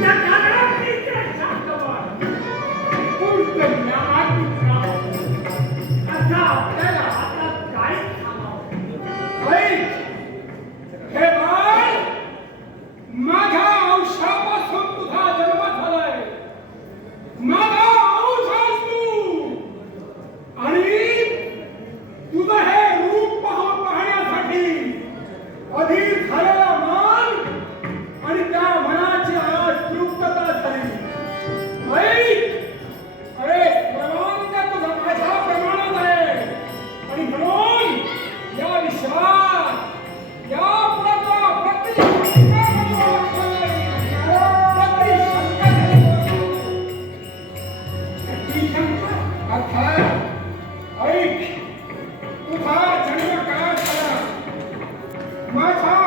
not ऐक उठा जन्म का माथा